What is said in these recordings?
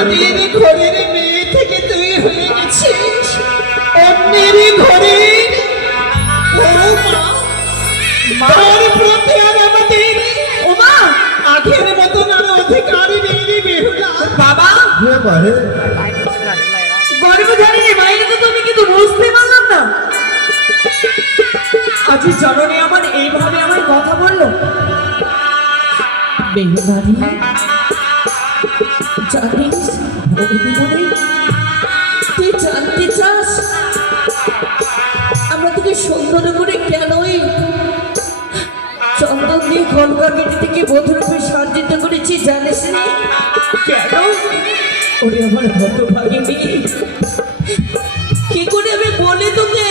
আমাদের ঘরের মেয়ে থেকে তুই হয়ে গেছিস অন্যের ঘরের মার প্রতি আর আমাদের ওমা আগের মতন আর অধিকার নেই রে বেহুলা। বাবা গর্ভধারিণী মায়ের তো তুমি কিন্তু বুঝতে পারলাম না। আজ জননী আমার এইভাবে আমার কথা বললো। বেহুলারি জানিস তুই জানতে চাস আমরা তোকে সুন্দর করে কেনই চন্দন দিয়ে কলকা কেটে থেকে বধূরূপে সজ্জিত করেছি জানিস না কেন? ওরে আমার হতভাগিনী কি করে আমি বলি তোকে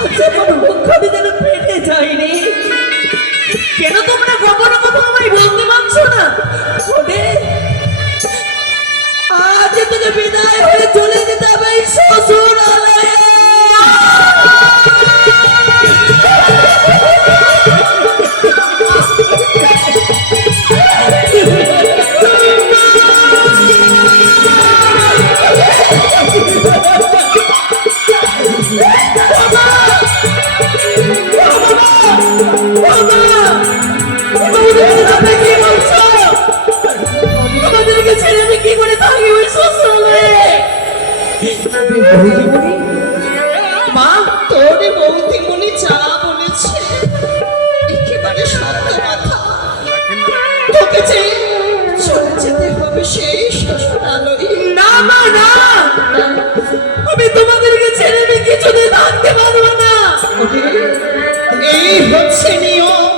আচ্ছা আমার মুখখানি যেন ফেটে যায়নি। কেন তোমরা গোপন কথা আমায় বলতে পারছো না? ওরে আজ তোকে বিদায় হয়ে চলে যেতে হবে শ্বশুরালয়ে। মা তোর বৌদিমণি যা বলেছে একেবারে সত্য কথা। তোকে যে চলে যেতে হবে সেই শ্বশুরালয়ে। না মা না, আমি তোমাদেরকে ছেড়ে আমি কিছুদিন থাকতে পারবো না। এই হচ্ছে নিয়ম,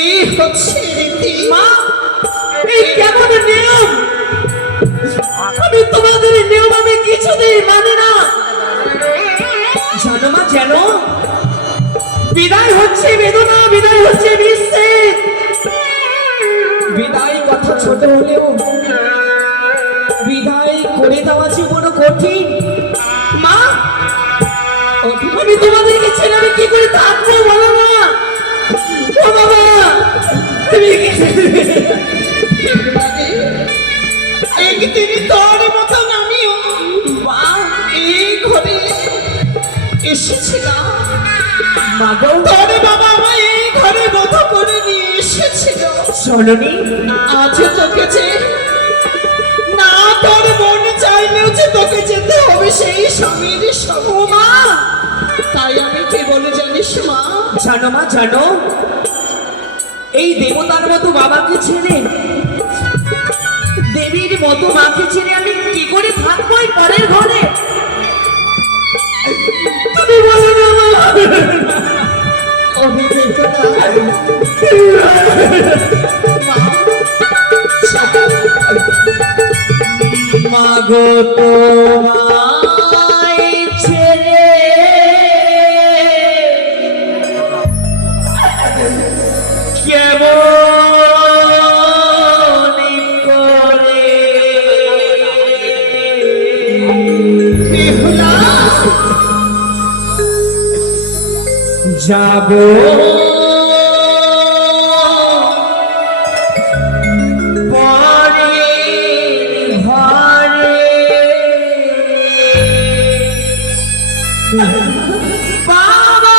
এই হচ্ছে রীতি। মা এই কেমন নিয়ম? আমি তোমাদের নিয়ম আমি কিছুতেই মানি না। জানো মা জানো বিদায় হচ্ছে বেদনা, বিদায় হচ্ছে বিচ্ছেদ। বিদায় কথা ছোট হলেও বিদায় করে দেওয়া যে বড় কঠিন। মা আমি তোমাদেরকে ছেড়ে আমি কি করে থাকবো বলো না? ও বাবা তুমি একদিন তোর মতন আমিও এই ঘরে এসেছিলাম। তোর বাবা আমায় এই ঘরে বধ করে নিয়ে এসেছিল। চলনি আজ তোকে যে না তোর মন চাইলেও যে তোকে যেতে হবে সেই স্বামীর মা। তাই আমি কি বলে জানিস মা? জানো মা জানো এই দেবতার মতো বাবাকে ছেড়ে দেবীর মতো মাকে ছেড়ে আমি কি করে থাকবো পরের ঘরে? তুমি বলো না মাগো তোমায় ছেড়ে কেমন যাব পরে ঘরে বাবা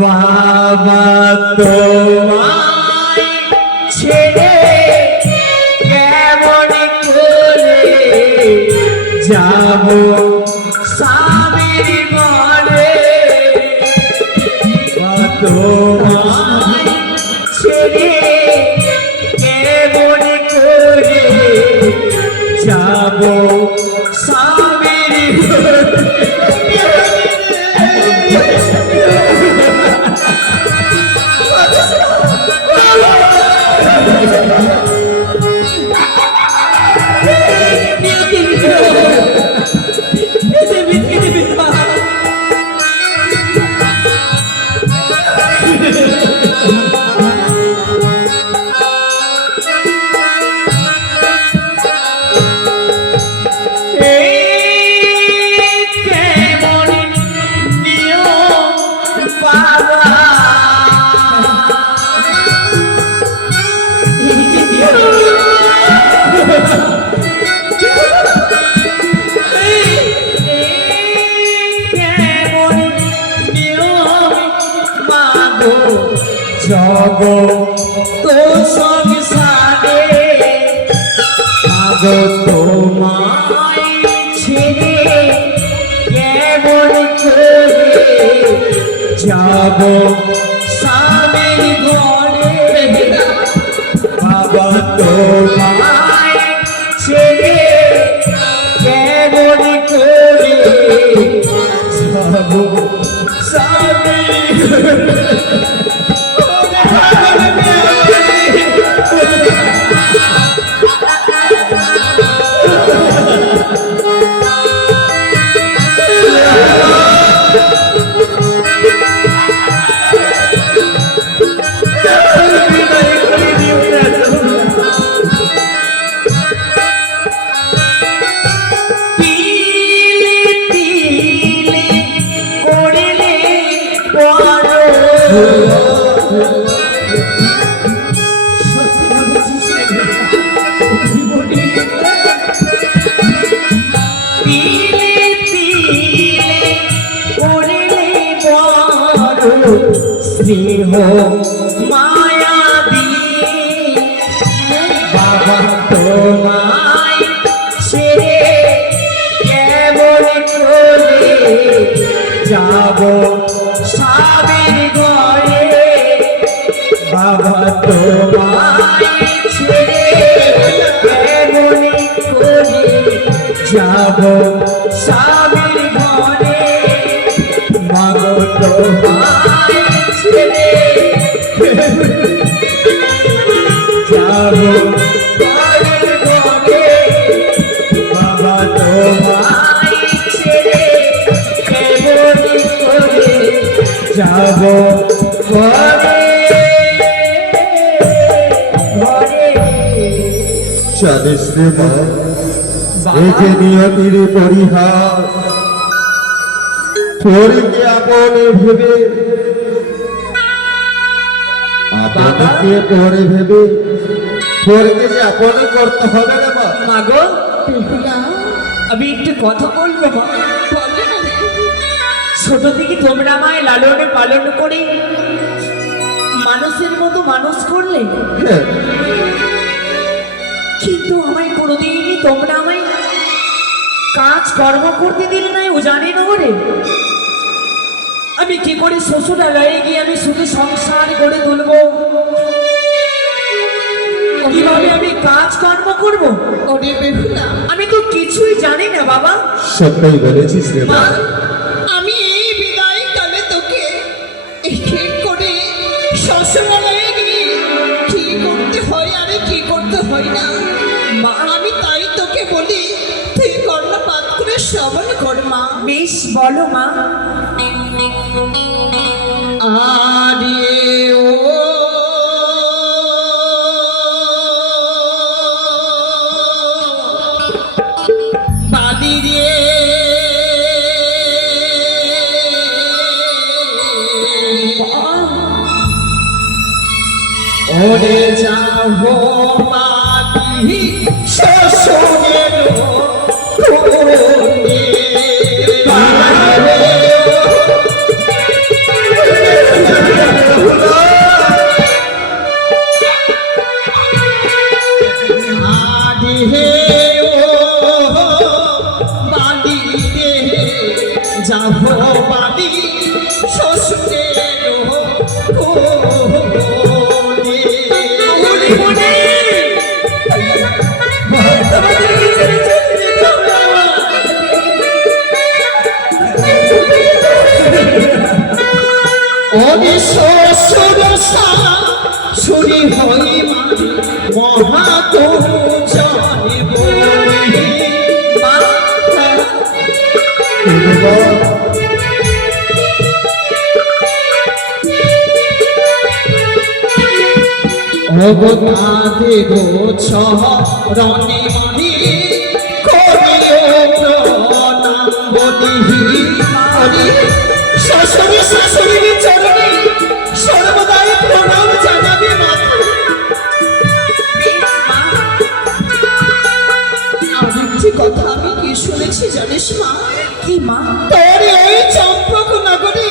বাবা তোমায় ছেড়ে কেমন করে যাব স্বামীর ঘরে? তোমায় ছেড়ে কেমন করে যাব স্বামীর ঘরে? মাগো তোমায় ছেড়ে কেমন করে যাব স্বামীর ঘরে বাবা তোমায় ছেড়ে কেমন করে যাব স্বামীর স্নেহ মায়া দিয়ে বাবা তোমায় ছেড়ে কেমন করে যাব স্বামীর ঘরে বাবা তোমায় ছেড়ে কেমন করে যাব স্বামীর ঘরে মাগো তোমায় ছেড়ে যাব স্বামীর ঘরে বাবা তোমায় ছেড়ে কেমন করে যাব ঘরে ঘরে জানিস রে মা, এই যে নিয়তির পরিহাস, তোরকে আপনে ভেবে আপনাকে পরে ভেবে তোরকে যে আপনে করতে হবে না মা। মাগো আমি একটু কথা বলবো মা। ছোট থেকে তোমরা আমায় লালনে পালন করে মানুষের মতো মানুষ করলে, হ্যাঁ, কিন্তু আমায় কোনোদিনই তোমরা আমায় কাজ কর্ম করতে দিলে নাই ও জানে না করে। আমি কি করে শ্বশুরালয়ে গিয়ে আমি শুধু সংসার করে তুলবো, কিভাবে আমি কাজ কর্ম করবো? আমি তো কিছুই জানি না বাবা। সত্যই বলেছিস রে মা। আমি এই বিদায় কালে তোকে ঠিক করে শ্বশুরালয়ে গিয়ে কি করতে হয় আরে কি করতে হয় না মা, আমি তাই তোকে বলি তুই কর্ণপাত করে শ্রবণ কর মা। বেশ বলো মা। আরে ও বাদি রে ওরে যাবো বাদি শ্বশুরের কোলে যাবো বাড়ি শ্বশুরের কোলে। ওরে শ্বশুর শাশুড়ি হই মহা তো জানে বলি অবতাদে গোছ রণে মণি করিও প্রণাম বলিহি হরি শ্বশুরি শাশুড়ির চরণে সর্বদাই প্রণাম জানাবে মাথা। আরেকটি কথা আমি কি শুনেছি জানিস মা? কি মা? তোর এই চম্পক নগরে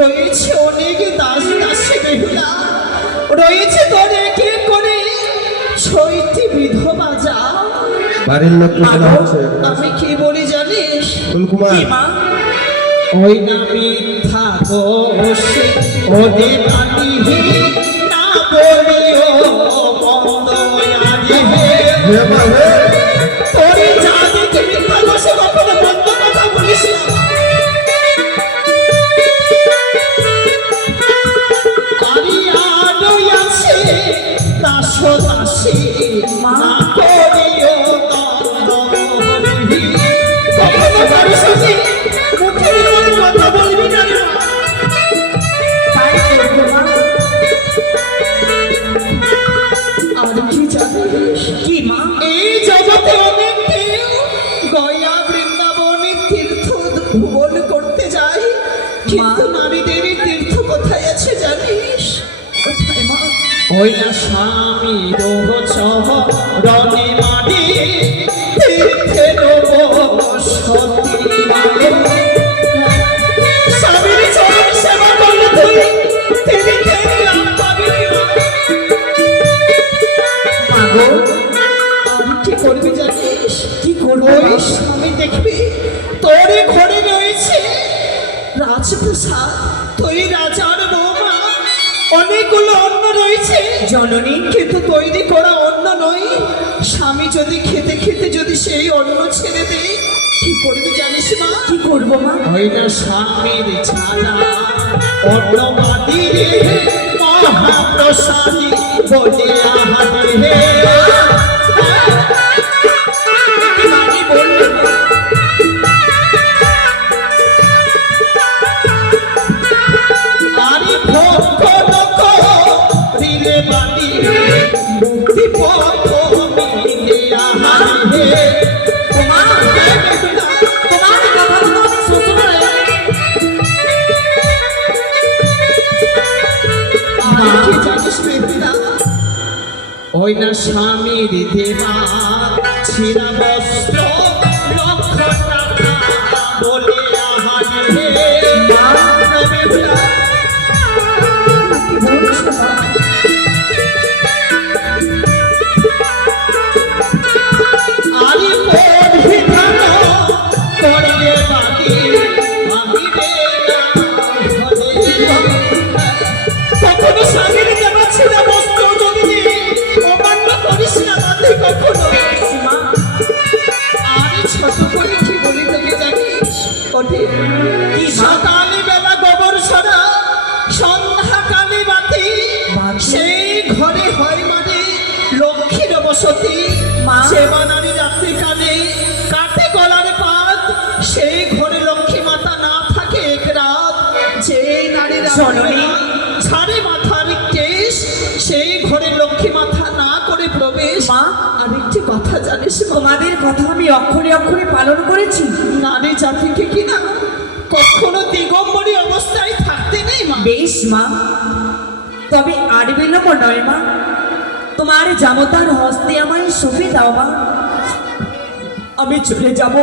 রয়েছে অনেক দাস দাসী বেহুলা, রয়েছে তোর একে করে 6টি বিধবা যা বাড়ির লোক বলা হচ্ছে আমি কি বলি জানিস? ফুলকুমার কি মা? ওই না মিথ্যা দোষে ওরে মানি না বলিও বন্ধ আগে হে মা হে তোরে জানি কি মিথ্যা দোষে কখনো বন্ধ কথা বলিস না। আরে আলোই আছে দাসো দাসী মা করিও দ্বন্দ্ব কখনো কারো সঙ্গে মুখের উপর কথা বলবি না রে মা। তাই করবো মা। আর কি জানিস? কি মা? এই জগতে অনেক কেউ গয়া বৃন্দাবনে তীর্থ ভ্রমণ করতে যায়, কিন্তু নারীদের তীর্থ কোথায় আছে জানিস? কোথায় মা? ওই না স্বামী রোহ রণে মারি তীর্থে সতী স্বামীর চরণ সেবা করলে তুই তীর্থে লাভ পাবি না। মাগো, আমি কি করবি জানিস? কি করবো ওই মা? স্বামী দেখবি তোরে ঘরে রয়েছে রাজপ্রসাদ, তুই রাজার বৌমা, অনেকগুলো অন্ন রয়েছে জননী, কিন্তু তৈরি করা অন্ন নয়। স্বামী যদি খেতে খেতে যদি সেই অন্ন ছেড়ে দেয়, কি করবি জানিস মা? কি করবো মা? হয় না স্বামীর ছাড়া অন্ন মাটি রে মহাপ্রসাদী বলে আহারে হে মানি বলবে মা। আরে ভক্ত লোক রিলে বাড়ি মুক্তি পথ মিলে আহারে হে মা, তোমার এই কথাগুলো আমি শ্বশুর হয়ে আর কি জানিস বেদিনা? ওই না স্বামীর দেবা ছিঁড়া বস্ত্র লক্ষ টাকা বলে আহারে হে মা, বেদিনা কি বলছো মা? আরে পরিধান করিলে বাকি ভাবিবে না ভরে। কখনো স্বামীর দেবা ছিঁড়া বস্ত্র যদি অমান্য করিস না তাতে কখনো। মা, আরে ছোট করে কি বলি তোকে জানিস? ওঠে কি মা? সকালে বেলা গোবর ছড়া সন্ধ্যাকালে বাতি বাতি? সেই ঘরে হয় মানে লক্ষ্মীর বসতি মা? সেবা নারী রাত্রিকালে কাটে গলার পাত, সেই ঘরে লক্ষ্মী মাতা না থাকে এক রাত, যে নারী জননী। ছাড়ে মাথার কেশ, সেই ঘরে লক্ষ্মী মাথা না করে প্রবেশ। মা? আরেকটি কথা জানিস মা? তোমাদের কথা আমি অক্ষরে অক্ষরে পালন করেছি। নারী জাতিকে কিনা কখনো দিগম্বরী অবস্থায় থাকতে নেই মা। বেশ মা, তবে আর বিলম্ব নয় মা, তোমার জামতার হস্তে আমায় সঁপে দাও মা। আমি চলে যাব